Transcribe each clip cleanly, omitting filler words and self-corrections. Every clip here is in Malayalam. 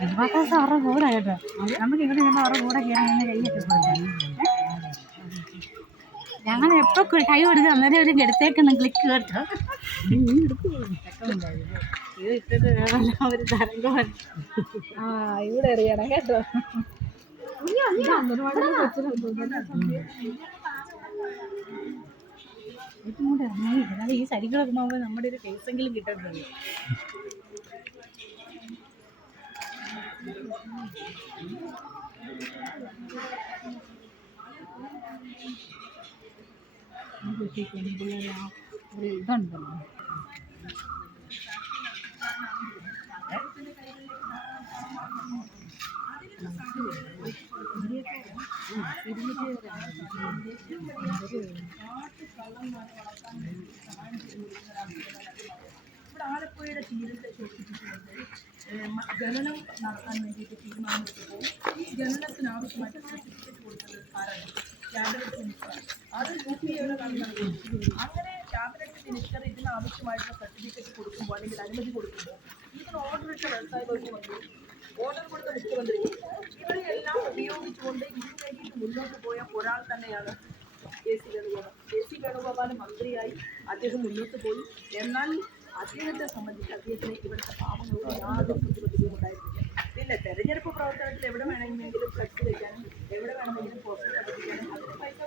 ദിവസം അവരുടെ കൂടെ കേട്ടോ. നമുക്ക് ഇവിടെ നിന്ന് അവരുടെ കൂടെ കയറാൻ കൈയൊക്കെ കൊടുക്കാം. ഞങ്ങൾ എപ്പോൾ കൈ കൊടുക്കുക അന്നേരം ഒരു എടുത്തേക്കണം ക്ലിക്ക് കേട്ടോ. ഇത് ഇട്ടിട്ട് ഒരു തരംഗം ഇവിടെ അറിയണം കേട്ടോ. കൂടെ ഇറങ്ങിയില്ല. അത് ഈ സരികളൊക്കെ പോകുമ്പോൾ നമ്മുടെ ഒരു ഫേസെങ്കിലും കിട്ടുന്നുണ്ട്. ഒരു ഇതുണ്ടല്ലോ ഇവിടെ ആലപ്പുഴയുടെ തീരത്തെ ശോഷിപ്പിച്ചുകൊണ്ട് ജനനം നടത്താൻ വേണ്ടിയിട്ട് തീരുമാനിച്ചപ്പോൾ ഈ ജനനത്തിന് ആവശ്യമായിട്ട് സർട്ടിഫിക്കറ്റ് കൊടുത്തത് ആരാണ്? Cabinet minister. അത് UPAയുടെ കാര്യമാണ്. അങ്ങനെ ക്യാബിനറ്റ് മിനിസ്റ്റർ ഇതിന് ആവശ്യമായിട്ടുള്ള സർട്ടിഫിക്കറ്റ് കൊടുക്കുമ്പോൾ അല്ലെങ്കിൽ അനുമതി കൊടുക്കുമ്പോൾ ഇതിന് ഓർഡർ ഇട്ട വ്യവസായികൾക്ക് വന്നു. ഓർഡർ കൊടുത്ത മുഖ്യമന്ത്രി ഇവരെല്ലാം ഉപയോഗിച്ചുകൊണ്ട് ഇതിനു വേണ്ടിയിട്ട് മുന്നോട്ട് പോയ ഒരാൾ തന്നെയാണ് KC വേണുഗോപാൽ. KC വേണുഗോപാൽ മന്ത്രിയായി അദ്ദേഹം മുന്നോട്ട് പോയി. എന്നാൽ അദ്ദേഹത്തെ സംബന്ധിച്ച് അദ്ദേഹത്തിന് ഇവിടുത്തെ പാവങ്ങളോട് യാതൊരു പ്രതിബദ്ധതയും ഉണ്ടായിരുന്നില്ല. പിന്നെ തെരഞ്ഞെടുപ്പ് പ്രവർത്തനത്തിൽ എവിടെ വേണമെങ്കിലും ഫ്ലക്സ് വയ്ക്കാനും എവിടെ വേണമെങ്കിലും പോസ്റ്റർ പതിപ്പിക്കാനും അതിന് പൈസ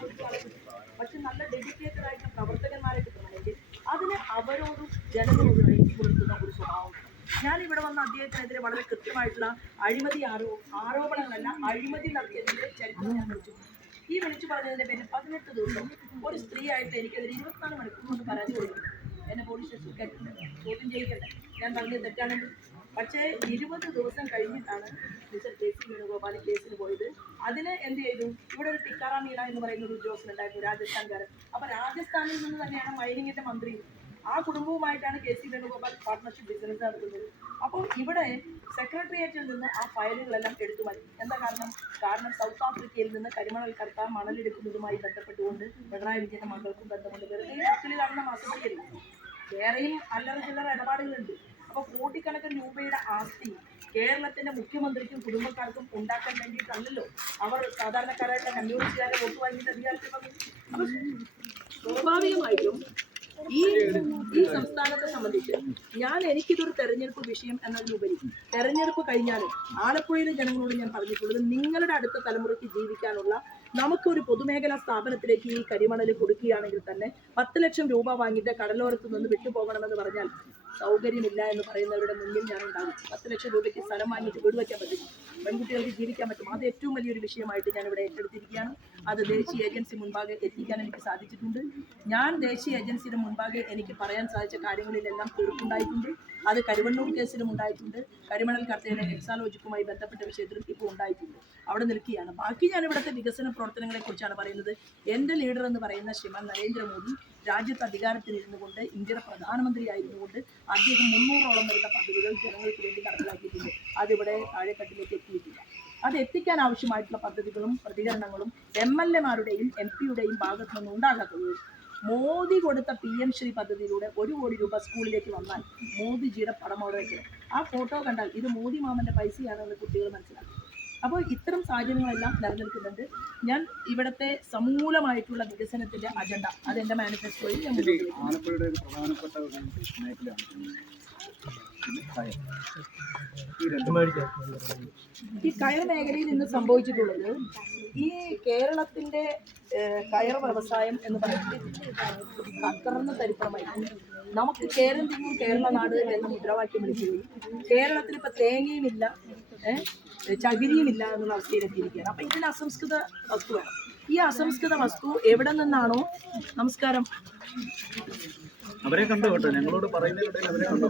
കൊടുത്ത് പക്ഷെ നല്ല ഡെഡിക്കേറ്റഡ് ആയിട്ടുള്ള പ്രവർത്തകന്മാരെ കിട്ടണമെങ്കിൽ അതിന് അവരോടും ജനങ്ങളോടും റേറ്റ് കൊടുക്കുന്ന ഒരു സ്വഭാവം. ഞാനിവിടെ വന്ന അദ്ദേഹത്തിനെതിരെ വളരെ കൃത്യമായിട്ടുള്ള അഴിമതി ആരോപണങ്ങളല്ല അഴിമതി നടത്തിയതിൻ്റെ ചരിത്രം ഞാൻ വിളിച്ചിട്ടുണ്ട്. ഈ വിളിച്ചു പറഞ്ഞതിൻ്റെ പേരിൽ 18 ദിവസം ഒരു സ്ത്രീ ആയിട്ട് എനിക്കെതിരെ 24 മണിക്കൂർ കൊണ്ട് പരാതി കൊടുക്കുന്നു. എന്നെ പോലീസ് സ്റ്റേഷനിൽ കയറ്റുന്നത് ചോദ്യം ചെയ്യിക്കട്ടെ, ഞാൻ പറഞ്ഞത് തെറ്റാണെങ്കിൽ. പക്ഷേ 20 ദിവസം കഴിഞ്ഞിട്ടാണ് മിസ്റ്റർ KC വേണുഗോപാൽ കേസിന് പോയത്. അതിന് എന്ത് ചെയ്തു? ഇവിടെ ഒരു ടിക്കാറാം മീണ എന്ന് പറയുന്ന ഒരു ഉദ്യോഗസ്ഥനുണ്ടായിരുന്നു, രാജസ്ഥാൻകാരൻ. അപ്പോൾ രാജസ്ഥാനിൽ നിന്ന് തന്നെയാണ് മൈനിങ്ങിൻ്റെ മന്ത്രി. ആ കുടുംബവുമായിട്ടാണ് KC വേണുഗോപാൽ പാർട്ട്ണർഷിപ്പ് ബിസിനസ് നടത്തുന്നത്. അപ്പോൾ ഇവിടെ സെക്രട്ടേറിയറ്റിൽ നിന്ന് ആ ഫയലുകളെല്ലാം എടുത്തു മാറ്റി. എന്താ കാരണം സൗത്ത് ആഫ്രിക്കയിൽ നിന്ന് കരിമണൽ കടത്താൻ മണലെടുക്കുന്നതുമായി ബന്ധപ്പെട്ടുകൊണ്ട് പിണറായി വിജയൻ്റെ മകൾക്കും ബന്ധമുണ്ട്. വെറുതെ നെറ്റിൽ കാണുന്ന മാസപ്പടിയല്ല, വേറെയും അല്ലറ ചില്ലറ ഇടപാടുകളുണ്ട്. അപ്പോൾ കോടിക്കണക്കിന് രൂപയുടെ ആസ്തി കേരളത്തിൻ്റെ മുഖ്യമന്ത്രിക്കും കുടുംബക്കാർക്കും ഉണ്ടാക്കാൻ വേണ്ടിയിട്ടല്ലല്ലോ അവർ സാധാരണക്കാരായിട്ടുള്ള കമ്മ്യൂണിസ്റ്റുകാരെ വോട്ട് വാങ്ങിയിട്ട് അധികാരത്തിൽ വന്നു. അപ്പോൾ സ്വാഭാവികമായിട്ടും ഈ സംസ്ഥാനത്തെ സംബന്ധിച്ച് എനിക്കിതൊരു തെരഞ്ഞെടുപ്പ് വിഷയം എന്നതിലുപരി തെരഞ്ഞെടുപ്പ് കഴിഞ്ഞാലും ആലപ്പുഴയിലെ ജനങ്ങളോട് ഞാൻ പറഞ്ഞിട്ടുള്ളത്, നിങ്ങളുടെ അടുത്ത തലമുറയ്ക്ക് ജീവിക്കാനുള്ള നമുക്കൊരു പൊതുമേഖലാ സ്ഥാപനത്തിലേക്ക് ഈ കരിമണൽ കൊടുക്കുകയാണെങ്കിൽ തന്നെ 10 ലക്ഷം രൂപ വാങ്ങിയിട്ട് കടലോരത്ത് നിന്ന് വിട്ടുപോകണമെന്ന് പറഞ്ഞാൽ സൗകര്യമില്ല എന്ന് പറയുന്നവരുടെ മുന്നിൽ ഞാനുണ്ടാകും. 10 ലക്ഷം രൂപയ്ക്ക് സ്ഥലം വാങ്ങിയിട്ട് വീട് വയ്ക്കാൻ പറ്റും, പെൺകുട്ടികൾക്ക് ജീവിക്കാൻ പറ്റും. അത് ഏറ്റവും വലിയൊരു വിഷയമായിട്ട് ഞാനിവിടെ ഏറ്റെടുത്തിരിക്കുകയാണ്. അത് ദേശീയ ഏജൻസി മുൻപാകെ എത്തിക്കാൻ എനിക്ക് സാധിച്ചിട്ടുണ്ട്. ഞാൻ ദേശീയ ഏജൻസിയുടെ മുൻപാകെ എനിക്ക് പറയാൻ സാധിച്ച കാര്യങ്ങളിലെല്ലാം തീർപ്പുണ്ടായിട്ടുണ്ട്. അത് കരുവണ്ണൂർ കേസിലും ഉണ്ടായിട്ടുണ്ട്, കരിമണൽ കടത്തിലെ എക്സാലോജിക്കുമായി ബന്ധപ്പെട്ട വിഷയത്തിലും ഇപ്പോൾ ഉണ്ടായിട്ടുണ്ട്. അവിടെ നിൽക്കുകയാണ്. ബാക്കി ഞാൻ ഇവിടുത്തെ വികസന പ്രവർത്തനങ്ങളെക്കുറിച്ചാണ് പറയുന്നത്. എൻ്റെ ലീഡർ എന്ന് പറയുന്ന ശ്രീമാൻ നരേന്ദ്രമോദി രാജ്യത്ത് അധികാരത്തിലിരുന്നു കൊണ്ട് ഇന്ത്യയുടെ പ്രധാനമന്ത്രി കൊണ്ട് അദ്ദേഹം 300ഓളം വരുന്ന പദ്ധതികൾ ജനങ്ങൾക്ക് വേണ്ടി നടപ്പിലാക്കിയിട്ടുണ്ട്. അതിവിടെ താഴെത്തട്ടിലേക്ക് എത്തിയിട്ടില്ല. അത് എത്തിക്കാൻ ആവശ്യമായിട്ടുള്ള പദ്ധതികളും പ്രതികരണങ്ങളും MLA-മാരുടെയും MP-യുടെയും ഭാഗത്തു നിന്നും ഉണ്ടാകാത്തത്. മോദി കൊടുത്ത PM ശ്രീ പദ്ധതിയിലൂടെ 1 കോടി രൂപ സ്കൂളിലേക്ക് വന്നാൽ മോദിജിയുടെ പടം അവിടെ വയ്ക്കണം. ആ ഫോട്ടോ കണ്ടാൽ ഇത് മോദി മാമൻ്റെ പൈസയാണെന്ന് കുട്ടികൾ മനസ്സിലാക്കും. അപ്പോൾ ഇത്തരം സാഹചര്യങ്ങളെല്ലാം നിലനിൽക്കുന്നുണ്ട്. ഞാൻ ഇവിടുത്തെ സമൂലമായിട്ടുള്ള വികസനത്തിൻ്റെ അജണ്ട അതെൻ്റെ മാനിഫെസ്റ്റോയിൽ ഞാൻ ആലപ്പുഴയുടെ ഒരു പ്രധാനപ്പെട്ട ഒരു മേഖലയാണ് ഈ കയർ മേഖലയിൽ ഇന്ന് സംഭവിച്ചിട്ടുള്ളത്. ഈ കേരളത്തിൻ്റെ കയർ വ്യവസായം എന്ന് പറയുന്നത് കക്കറന്ന് തരിപ്പണമായി. നമുക്ക് കേരളം തിന്നും കേരള നാട് എന്ന മുദ്രാവാക്യം വിളിക്കുകയും കേരളത്തിൽ ഇപ്പോൾ തേങ്ങയുമില്ല ചകിരിയുമില്ല എന്നുള്ള അവസ്ഥയിലെത്തിയിരിക്കുകയാണ്. അപ്പം ഇതിന് അസംസ്കൃത വസ്തു വേണം. ഈ അസംസ്കൃത വസ്തു എവിടെ നിന്നാണോ? നമസ്കാരം. അവരെ കണ്ടു കേട്ടോ, ഞങ്ങളോട് പറയുന്നതിനിടയിൽ അവരെ കണ്ടു.